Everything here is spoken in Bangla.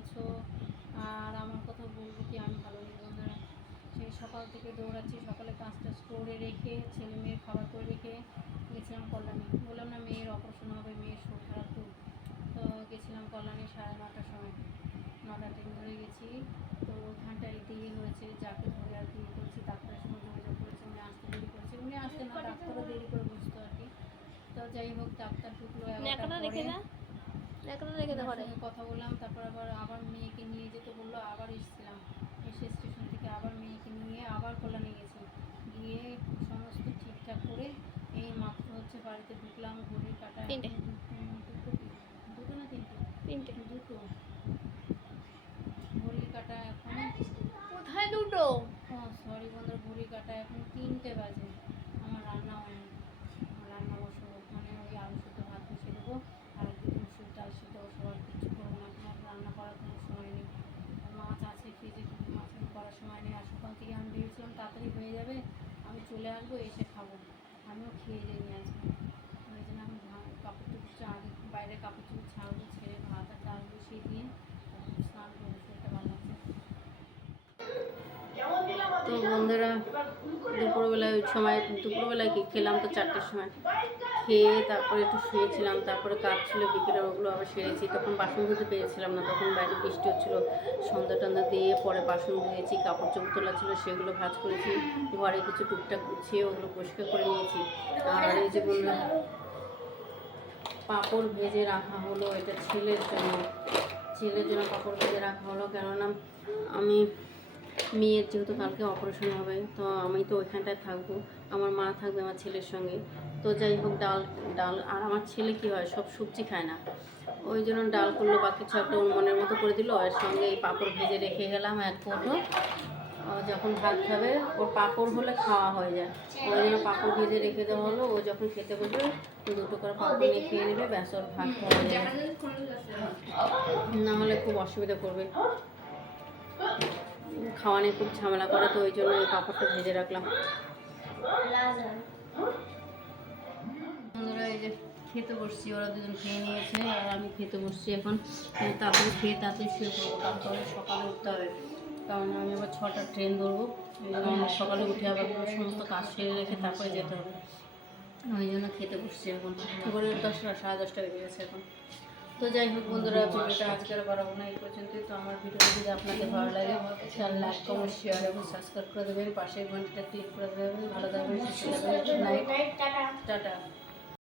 আছো? আর আমার কথা বলবো কি, আমি ভালো নেই বন্ধুরা। সেই সকাল থেকে দৌড়াচ্ছি, সকালে 5টা করে রেখে ছেলে মেয়ের খাবার করে রেখে গেছিলাম কল্যাণী। বললাম না মেয়ের অপারেশন হবে, মেয়ের শরীর খারাপ খুব। তো গেছিলাম কল্যাণী 9:30টার সময়, 9টা ট্রেন ধরে গেছি। তো ওখানটায় দিয়ে হয়েছে, যাকে ধরে আর কি করেছি ডাক্তারের সঙ্গে যোগাযোগ করেছি, উনি আসতে দেরি করেছে। উনি আসতে না, ডাক্তারও দেরি করে বুঝতো আর কি। তো যাই হোক, ডাক্তার ঢুকলো 11টার পরে, সঙ্গে কথা বললাম। তারপর আবার মেয়েকে নিয়ে যেতে বললো, আবার এসেছিলাম। এসে স্টেশন থেকে আবার মেয়েকে নিয়ে আবার কল্যাণে গেছি, গিয়ে সমস্ত ঠিকঠাক করে এই মাত্র হচ্ছে বাড়িতে ঢুকলাম। ঘড়ির কাটা দুটো না তিনটে, দুটো ঘড়ির কাটা এখন কোথায় দুটো? সরি বন্ধুরা, ঘড়ির কাটা এখন 3টে বাজে। আমার রান্না হয়নি, রান্না বসাবো, মানে ওই আলু সেদ্ধ ভাত বসিয়ে দেবো, আর একদিকে মুসুর ডাল সেদ্ধ বসাবো। আর কিছু করবো না, এখন রান্না করার কোনো সময় নেই। মাছ আছে ফ্রিজে, কিন্তু মাছ করার সময় নেই। আর সকাল থেকে আমি ভেবেছিলাম তাড়াতাড়ি হয়ে যাবে, আমি চলে আসবো, এসে খাবো। আমিও খেয়ে যাইনি আজকে। ওই জন্য আমি কাপড় টুকু আগে বাইরে কাপড় টুকু ছাড়বো, ছেড়ে ভাত আর ডাল বসিয়ে দিয়ে স্নান করবো। সেটা ভালো লাগছে। তো বন্ধুরা, দুপুরবেলায় ওই সময় দুপুরবেলায় কি খেলাম, তো 4টের সময় খেয়ে তারপরে একটু শুয়েছিলাম। তারপরে কাজ ছিল বিকেলে, ওগুলো আবার সেরেছি। তখন বাসন ধুতে পেরেছিলাম না, তখন বাইরে বৃষ্টি হচ্ছিলো। সন্ধ্যা টন্ধা দিয়ে পরে বাসন ধুয়েছি, কাপড় চোপড় তোলা ছিল সেগুলো ভাঁজ করেছি, ঘরে কিছু টুকটাক গুছিয়ে ওগুলো পরিষ্কার করে নিয়েছি। আর এই যে বন্ধুরা, পাঁপড় ভেজে রাখা হলো, এটা ছেলের জন্য পাঁপড় ভেজে রাখা হলো। কেননা আমি মেয়ের যেহেতু কালকে অপারেশন হবে, তো আমি তো ওইখানটায় থাকবো, আমার মা থাকবে আমার ছেলের সঙ্গে। তো যাই হোক, ডাল আর আমার ছেলে কী হয়, সব সবজি খায় না, ওই জন্য ডাল করলো বা কিছু একটা মনের মতো করে দিল। আর সঙ্গে এই পাঁপড় ভেজে রেখে গেলাম 1 কৌটো। যখন ভাত খাবে, ওর পাঁপড় হলে খাওয়া হয়ে যায়, ওই জন্য পাঁপড় ভেজে রেখে দেওয়া হলো। ও যখন খেতে বসবে 2টো করে পাঁপড় নিয়ে খেয়ে নেবে, ব্যাস, ওর ভাত খাওয়া হয়ে যাবে। না হলে খুব অসুবিধা করবে, খাওয়া নিয়ে খুব ঝামেলা করে, তো ওই জন্য এই পাঁপড়টা ভেজে রাখলাম। বন্ধুরা, এই যে খেতে বসছি, ওরা দুজন খেয়ে নিয়েছে আর আমি খেতে বসছি এখন। তাড়াতাড়ি খেয়ে তাড়াতাড়ি শুয়ে পড়বো, তারপরে সকালে উঠতে হবে, কারণ আমি আবার 6টার ট্রেন ধরবো। সকালে উঠে আবার সমস্ত কাজ সেরে রেখে তারপরে যেতে হবে, ওই জন্য খেতে বসছি এখন। এবারে 10টা 10:30 বেজে গেছে এখন। তো যাই হোক বন্ধুরা, ভিডিওটা আজকে আর বাড়াবো না, এই পর্যন্তই। তো আমার ভিডিওটা যদি আপনাদের ভালো লাগে তাহলে লাইক, কমেন্ট, শেয়ার এবং সাবস্ক্রাইব করে দেবেন, পাশের ঘন্টাটা ক্লিক করে দেবেন। ভালো থাকবেন, সুস্থ থাকবেন, গুড নাইট, টাটা।